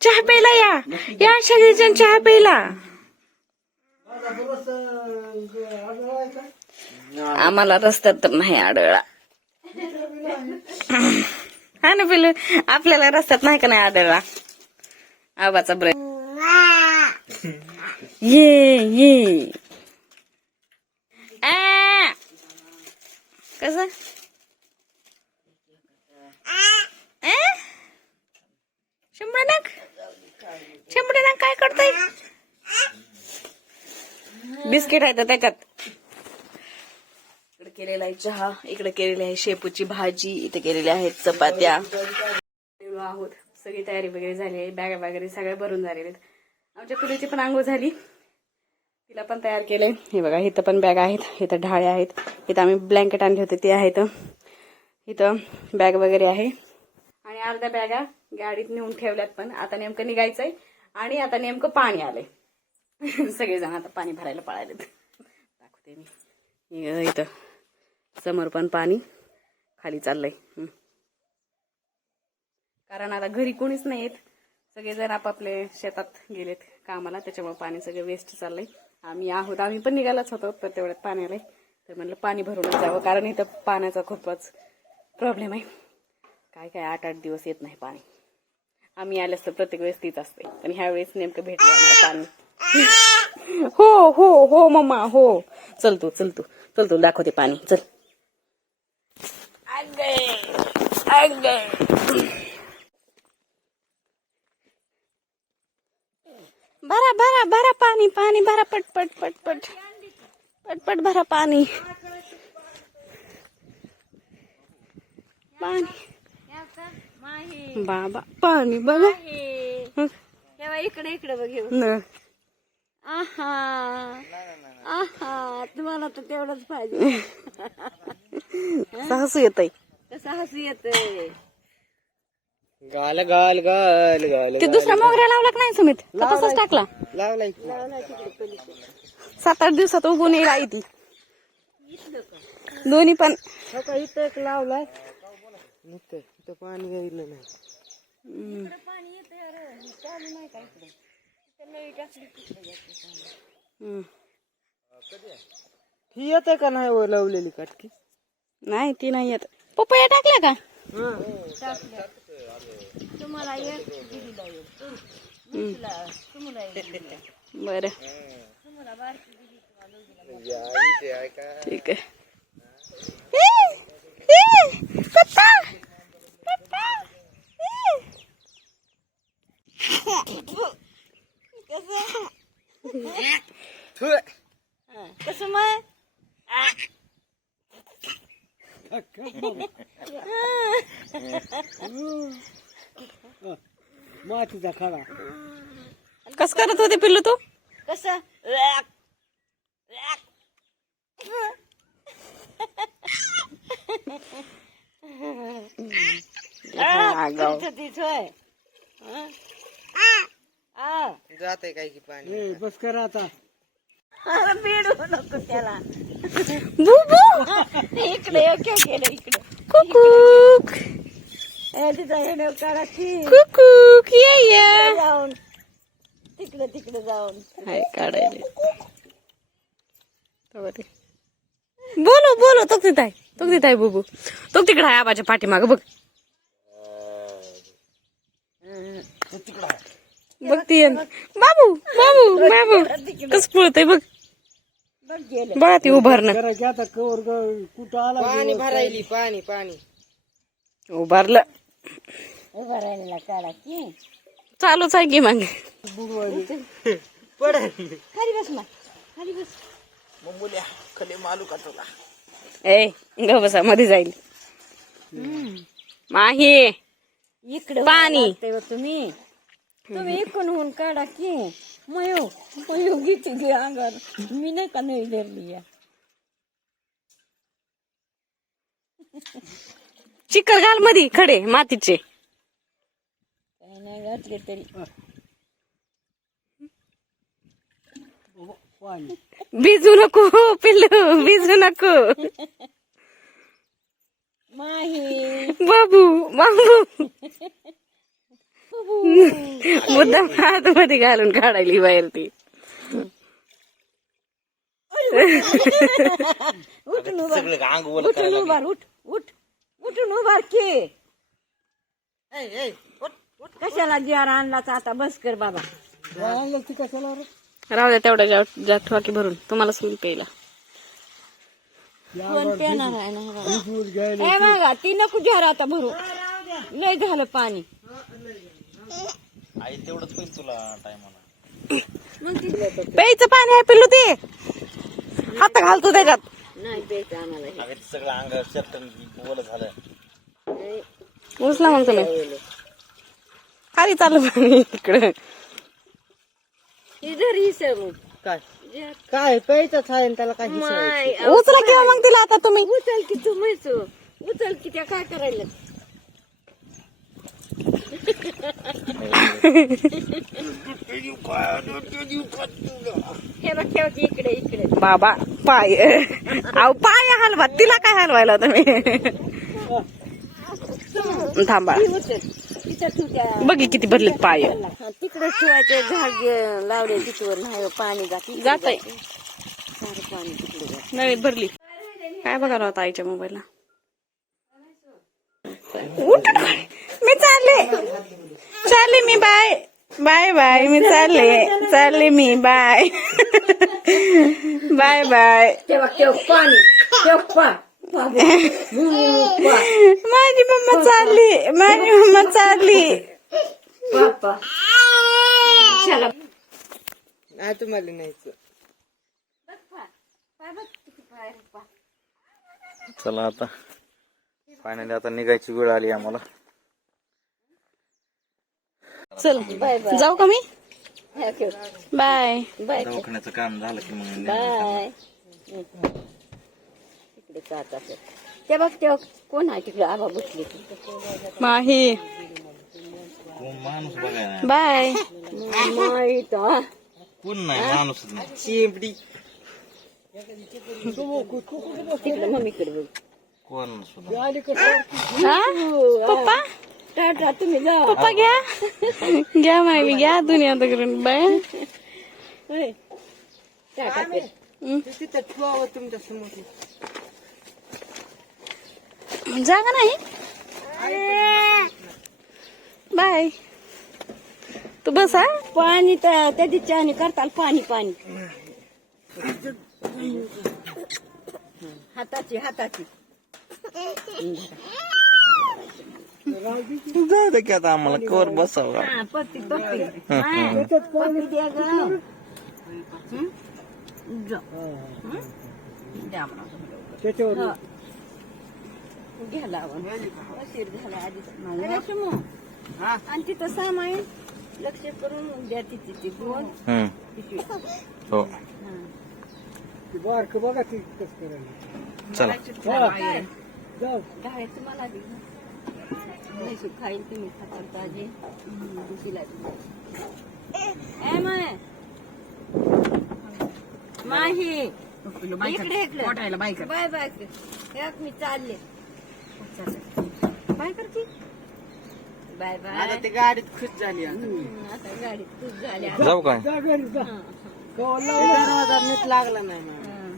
चहा प्यायला या. या सगळेजण चहा प्यायला. आम्हाला रस्त्यात तर नाही आढळला. हा ना पिलू आपल्याला रस्त्यात नाही का नाही आढळला? आबाचा ब्रेक ये ये. कसं? शंभरनाक शंभरनाक करताय? बिस्किट आहे तर त्याच्यात. इकडे केलेला आहे चहा इकडे केलेली आहे शेपूची भाजी इथे केलेल्या आहेत चपात्या. आहोत. सगळी तयारी वगैरे झाली आहे. बॅगा वगैरे सगळ्या भरून झालेल्या आहेत. आमच्या तुलीची पण आंघोळ झाली. तिला पण तयार केलंय. हे बघा इथं पण बॅग आहेत. इथं ढाळे आहेत. इथं आम्ही ब्लँकेट आणले होते ते आहेत. इथं बॅग वगैरे आहे. आणि अर्ध्या बॅगा गाडीत नेऊन ठेवल्यात पण. आता नेमकं निघायचंय. आणि आता नेमकं पाणी आलंय. सगळेजण आता पाणी भरायला पळालेत. दाखवते मी. इथं समोर पण पाणी खाली चाललंय. कारण आता घरी कोणीच नाही सगळेजण आपापले शेतात गेलेत कामाला त्याच्यामुळे पाणी सगळं वेस्ट चाललंय. आम्ही आहोत. आम्ही पण निघालाच होतो तर तेवढ्यात पाणी आलंय. तर म्हणलं पाणी भरूनच जावं कारण इथं पाण्याचा खूपच प्रॉब्लेम आहे. काय काय आठ आठ दिवस येत नाही पाणी. आम्ही आल्यास तर प्रत्येक वेळेस तीच असते. पण ह्या वेळेस नेमकं भेटलं आम्हाला पाणी. हो हो हो मम्मा हो. चल तू चल तू चल तू दाखवते पाणी. चल. भरा भरा भरा पाणी पाणी भरा पट पट पट पट. पट पट भरा पाणी. पाणी. बाबा पाणी बघा. हं. तेव्हा इकडे इकडे बघ. आहा. आहा. तुम्हाला तर तेवढंच पाहिजे. सासू येत कसं हसू येतंय. गाल गाल गाल गाल ते दुसरा मोगरा लावला का नाही सुमित? तसाच टाकला. लावलाय सात आठ दिवसात उगून येईल आई ती. दोन्ही पण. का इथं एक लावलाय नुसतं इथं पाणी यायला नाही हम्म. हम्म. ही येते का नाही वर लावलेली काटकी? नाही ती नाही येत. पपया टाकल्या का? तुम्हाला एक दिदीला एक हम्म. तुम्हाला एक बरं. ठीक आहे. ए, ए, पप्पा, पप्पा, ए. कसं मग मातीचा खडा कस करत होते पिल्लू तू कसं जाते काय की पाणी बस कर आता. बीड नको त्याला. बुबू! इकडे ओके गेलं इकडे. कुकुक तिचा हे करा की. कुकुक ये ये. जाऊन. तिकडे तिकडे जाऊन. हाय काढायले. बोलो बोलो तो तिथं आहे? तो तिथं आहे बुबू. तो तिकडे आहे आबाच्या पाठीमाग बघ. बघ ती येन. बाबू बाबू बाबू. कस पळतय बघ. बघ गेलं बघा ती उभारणं करायची आता कवर कुठं आला पाणी भरायली पाणी पाणी उभारलं की. चालूच आहे की मग. पड. खाली बस ना खाली बस. मुल्या खाली मालू का तुला? ए ग बसा मध्ये जाईल. माही इकडे पाणी. हो तुम्ही. तुम्ही इकडून होऊन काढा की. मयो मयो घेते घे अंगावर. मी नाही का नाही धरली या? चिखल घाल मध्ये खडे मातीचे. नाही घातले तरी पाणी भिजू नको पिल्लू भिजू नको. माही. बाबू बाबू. मुद्दाम आतमध्ये घालून काढायली बाहेर ती. उठून उभार उठून उभार उठ उठ. उठून उभार की. कशाला जिवार आणलाच आता? बस कर बाबा. राहू द्या तेवढ्या ज्या- ज्या ठोकी भरून. तुम्हाला सुन प्यायला. कोण पेणार आहे ना? ए मागा ती नको जिवार आता भरू. लय झालं पाणी. आई तेवढंच होईल तुला टायमाला प्यायचं पाणी आहे पिल्लू ते. हात घालतो त्याच्यात. नाही प्यायचं आम्हाला हे. सगळं अंग शर्ट ओलं झालं. नाही. उचला मग तुम्ही खाली चाललं पाणी इकडं. ही धर ही सगळं काय. काय प्यायचंच आहे त्याला काय माय, उचला किंवा मग तिला आता तुम्ही. उचल की तू म्हैसू उचल की त्या काय करायला हे बघ ठेव की इकडे इकडे. बाबा पाय. अहो पाय हलवा. तिला काय हलवायला तुम्ही? थांबा. उचल. बघी किती भरलेत पाय. तिकडे ठेवायचे झाड लावले तिथवर. नाही हो, पाणी जात. सारं पाणी तिकडे जात. नवीन भरली. काय बघायला होता आईच्या मोबाईलला? उठ मी चालले. चालले मी बाय. Bye bye. मी चालले. चालले मी बाय. Bye bye. पाणी. माझी मम्मा चालली माझी मम्मा चालली पापा चला नाही तुम्हाला नाहीच चला आता. फायनली आता निघायची वेळ आली आम्हाला. चल जाऊ का मी. बाय बाय दवाखान्याचं काम झालं की मग बाय तिकडे जात असेल ते बघ ते कोण आहे तिकडे आबा बसले माही कोण माणूस बघायला बाय माहीत हा. कोण नाही माणूसच नाही चिमडी तिकडे मम्मीकडे बघ कोण सुद्धा हा पप्पा टाटा तुम्ही जा पप्पा घ्या घ्या माय घ्या दुनिया करून बाय होय. टाटा कर. तिथं ठेवावं तुमच्यासमोर जागा नाही बाय तू बस हा पाणी तर त्या दिवशी करताल पाणी पाणी हाताची हाताची जाऊ दे की आता आम्हाला कवर बसावं हा पत्ती पत्ती हा, पत्ती द्या ग हं? जा. हं? द्या मला. हा. घ्या लावून. उशीर झाला आधीच. अरे सुमो, आणि तिथं सामान लक्ष करून द्या तिची ती दोन. पिशवी. हो. बारक बघा ती कसं चला. बी? खाईल तुम्ही खाताल ताजे हं, माही. इकडे इकडे. Bye bye. एक मी चालले. बाय करते. Bye bye. आता ते गाडीत खुश झाली आता. आता गाडीत तूच झाल्या जाऊ काय? हं, दरवाजा नीट लागला नाही मला. हं.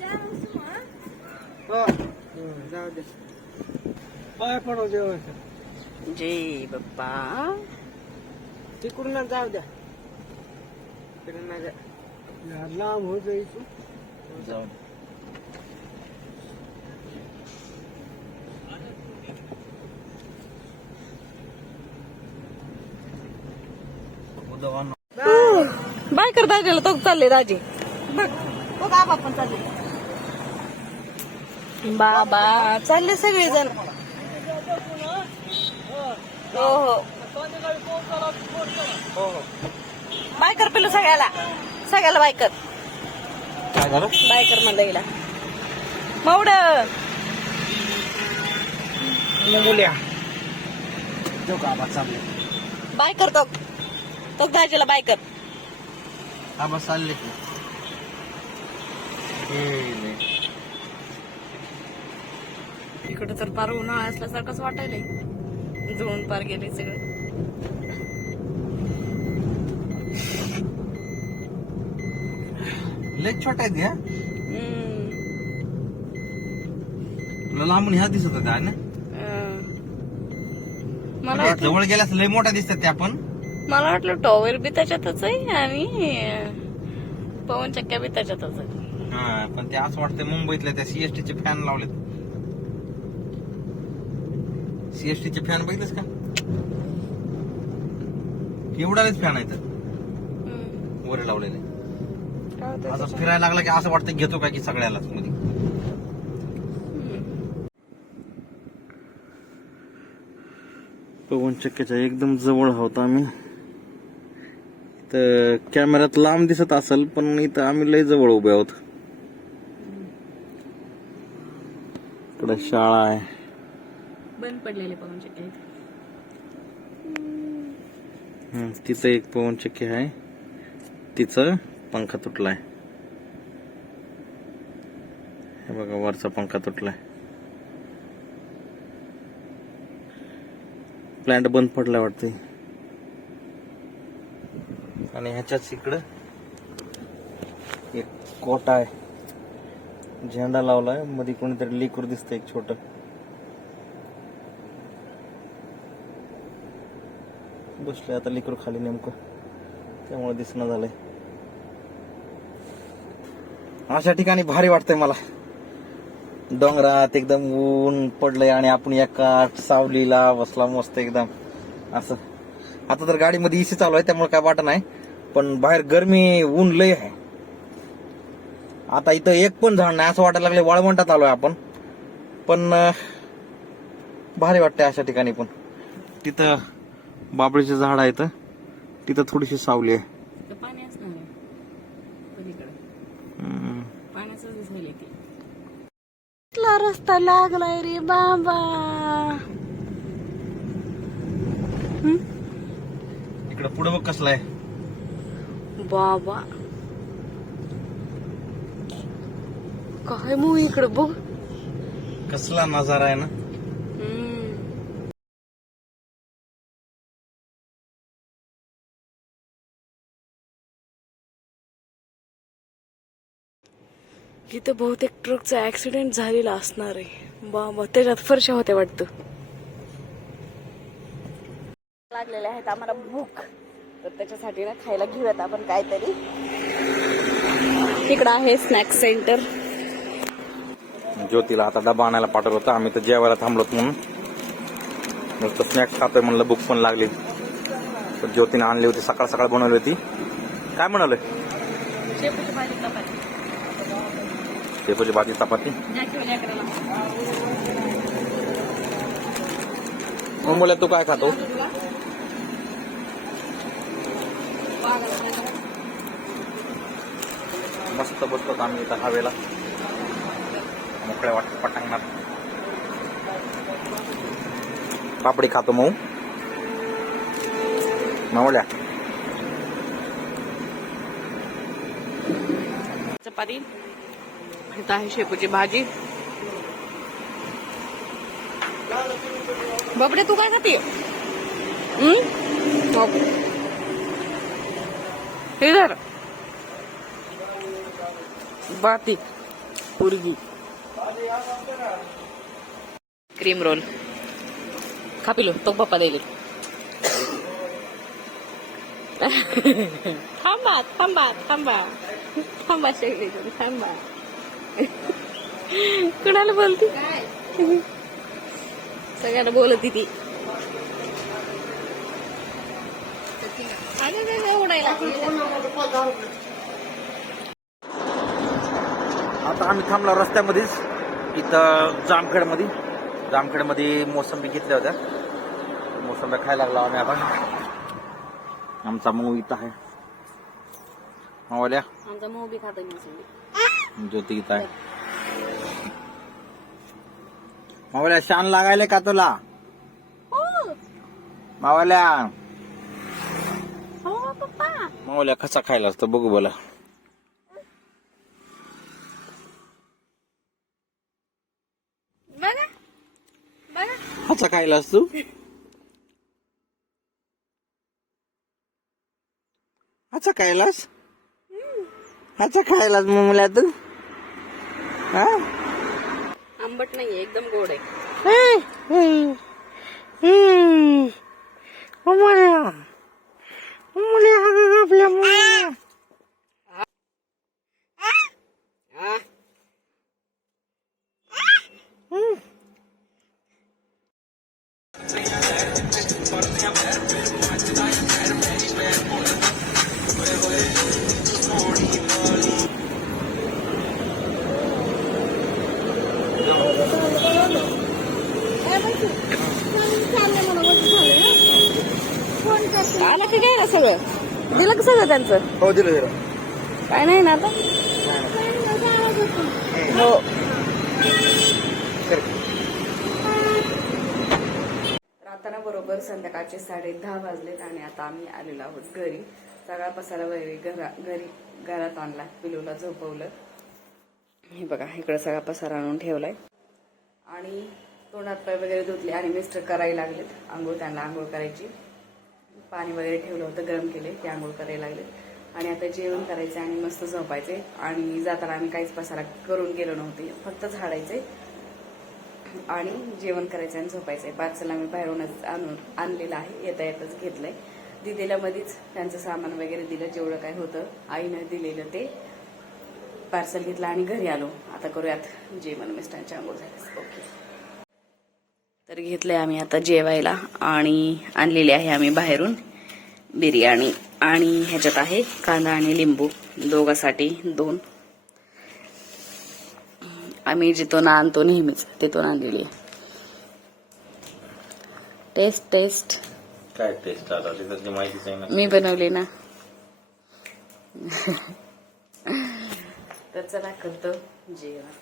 जा हं? हो. हं, जाऊ दे. पाय पडू बाप्पा. तिकडून जाऊ द्या. तिकडून नाही जा. लांब हो जायचं जाऊ बाय कर दाजीला तो चालले दाजी. बाबा पण चालले. बाबा चालले सगळेजण. हो हो. बाय कर पिलू सगळ्याला. सगळ्याला बाय कर. बाय कर म्हणलं गेला मौड बाय कर तो तो दाजीला बाय कर. आबा चालले. की गेले. इकडे तर पार उन्हाळा असल्यासारखंच वाटायलंय. जळून पार गेले सगळं. लय छोटा आहेत ह्या. हम्म. तुला लांबून ह्या दिसत होत्या ना? अं. मला म्हणजे वाटलं जवळ गेल्यास लय मोठ्या दिसतात त्या पण. मला वाटलं टॉवेल बी त्याच्यातच आहे आणि पवन चक्क्या बी त्याच्यातच आहे हा पण ते असं वाटतं मुंबईतल्या त्या सीएसटी चे फॅन लावलेत. सीएसटी चे फॅन बघितलेस का? एवढाच फॅन आहेत. हम्म. वर लावलेले. काय होतं असं त्याच्यात? फिरायला लागला की असं वाटतं घेतो काय की सगळ्यालाच मध्ये. पवन चक्क्याच्या एकदम जवळ आहोत आम्ही. तर कॅमेऱ्यात लांब दिसत असेल पण इथं आम्ही लय जवळ उभे आहोत. इकडे शाळा आहे. बंद पडलेले पवन चक्क्या इथे. हम्म, तिथं एक पवन चक्की आहे. तिचं पंखा तुटलाय. हे बघा वरचा पंखा तुटलाय. प्लांट बंद पडलाय वाटते आणि ह्याच्याच इकडं एक कोटा आहे. झेंडा लावलाय. मध्ये कोणीतरी लिकूर दिसतंय एक छोट. बसले आता लिकूर खाली नेमकं. त्यामुळे दिसणं झालंय. अशा ठिकाणी भारी वाटतंय मला. डोंगरात एकदम ऊन पडलंय आणि आपण एका सावलीला बसला मस्त एकदम. असं. आता तर गाडीमध्ये इसी चालू आहे त्यामुळे काय वाटत नाही. पण बाहेर गरमी ऊन लय आहे. आता इथं एक पण झाड नाही असं वाटायला लागले वाळवंटात आलोय आपण. पण भारी वाटतंय अशा ठिकाणी पण. तिथं बाबळीचे झाड आहेत तिथं थोडीशी सावली आहे. पाणी असणार आहे. कुठला रस्ता लागलाय रे बाबा. इकडं पुढे बघ कसला आहे. बाबा. काय मग इकडे बघ. कसला नजारा आहे ना? हम्म. इथं बहुतेक ट्रकचा ऍक्सिडेंट झालेला असणार आहे. बाबा त्याच्यात फरशा होत्या वाटतं. लागलेले आहेत आम्हाला भूक. तर त्याच्यासाठी ना खायला घेऊयात आपण काहीतरी. इकडं आहे स्नॅक्स सेंटर ज्योतीला आता डबा आणायला पाठवलं होतं. आम्ही तर जेवायला थांबलोत म्हणून. नुसतं स्नॅक्स खातोय म्हणलं भूक पण लागली. तर ज्योतीने आणली होती सकाळ सकाळ बनवली होती. काय म्हणाले शेपूची भाजी चपाती. बोला तू काय खातो? मस्त बसतो आम्ही इथं हवेला. मोकळ्या वाट पटांगणात. पापडी खातो मऊ. मावल्या. चपाती. इथं आहे शेपूची भाजी. बापडे तू काय खाते इधर। बाती पुरगी। Cream roll. खा पिलो तो पप्पा देईल. थांबा थांबा थांबा थांबा शेगडी थांबा कुणाला बोलती? सगळ्यांना बोलत ती अगं, अगं, अगं, उडायला आता आम्ही थांबलो रस्त्यामध्येच इथं जामखेडमध्ये. जामखेडमध्ये मोसंबी घेतल्या होत्या. मोसंब्या खायला लागलो आम्ही आता. आमचा मऊ इथं आहे. मावाल्या? आमचा मोह बी खातो मी ज्योती इथं आहे. मावाल्या शान लागायला का तुला? मावाल्या हो पप्पा मावल्या कसा खायला असतो बघू बोला. बघा. हाचा खायलास तू हाचा खायलास? हाचा खायलास मग मुला तू? हा? आंबट नाहीये एकदम गोड आहे. Муля, бля, муля. А? А? त्यांचं? हो दिलं दिलं. काय नाही ना आता? हो. राताना बरोबर संध्याकाळचे साडे दहा वाजलेत आणि आता आम्ही आलेलो आहोत घरी. सगळा पसारा वगैरे घरा घरी घरात आणला पिलूला झोपवलं. हे बघा इकडे सगळा पसारा आणून ठेवलाय. आणि तोंडात पाय वगैरे धुतले आणि मिस्टर करायला लागलेत. आंघोळ त्यांना आंघोळ करायची. पाणी वगैरे ठेवलं होतं गरम केले ते आंघोळ करायला लागले. आणि आता जेवण करायचे आणि मस्त झोपायचे आणि जाताना आम्ही काहीच पसारा करून गेलो नव्हते फक्त झाडायचे आणि जेवण करायचं आणि झोपायचं आहे पार्सल आम्ही बाहेरूनच आणून आणलेलं आहे येता येतच घेतलंय. दिदीला मध्येच त्यांचं सामान वगैरे दिलं जेवढं काय होतं आईनं दिलेलं ते पार्सल घेतलं आणि घरी आलो. आता करूयात जेवण मिस्टरांच्या आंघोळ झाल्यास ओके. तर घेतलंय आम्ही आता जेवायला आणि आणलेली आहे आम्ही बाहेरून बिर्याणी. आणि ह्याच्यात आहे कांदा आणि लिंबू. दोघासाठी दोन. आम्ही जिथून आणतो नेहमीच तिथून आणलेली आहे. टेस्ट टेस्ट काय टेस्ट आता? तिथं माहितीच आहे ना. मी बनवली ना. तर चला करतो जेवण.